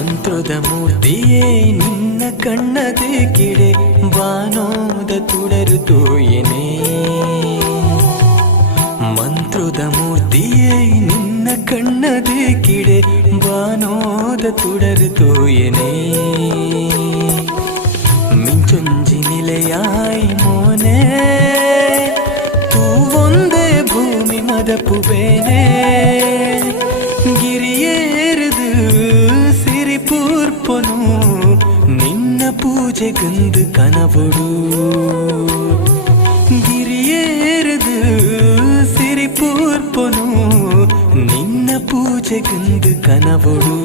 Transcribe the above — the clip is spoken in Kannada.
ಮಂತ್ರದ ಮೂರ್ತಿಯೇ ನಿನ್ನ ಕಣ್ಣದೆ ಕಿಡೆ ಬಾನೋದ ತುಡರು ತೋಯನೆ ಮಂತ್ರದ ಮೂರ್ತಿಯೇ ನಿನ್ನ ಕಣ್ಣದೆ ಕಿಡೆ ಬಾನೋದ ತುಡರು ತೋಯನೆ ಮಿಂಚೊಂಜಿ ನಿಲೆಯಾಯಿ ಮೋನೆ ತೂವೊಂದೇ ಭೂಮಿ ಮದಪುವೇನೆ ಗಿರಿಯೇರಿದು ಸಿರಿಪೂರ್ಪನು ನಿನ್ನ ಪೂಜೆಗಂದು ಕನವೊಡು ಗಿರಿಯೇರಿದು ಸಿರಿಪೂರ್ಪನು ನಿನ್ನ ಪೂಜೆಗಂದು ಕನವೊಡು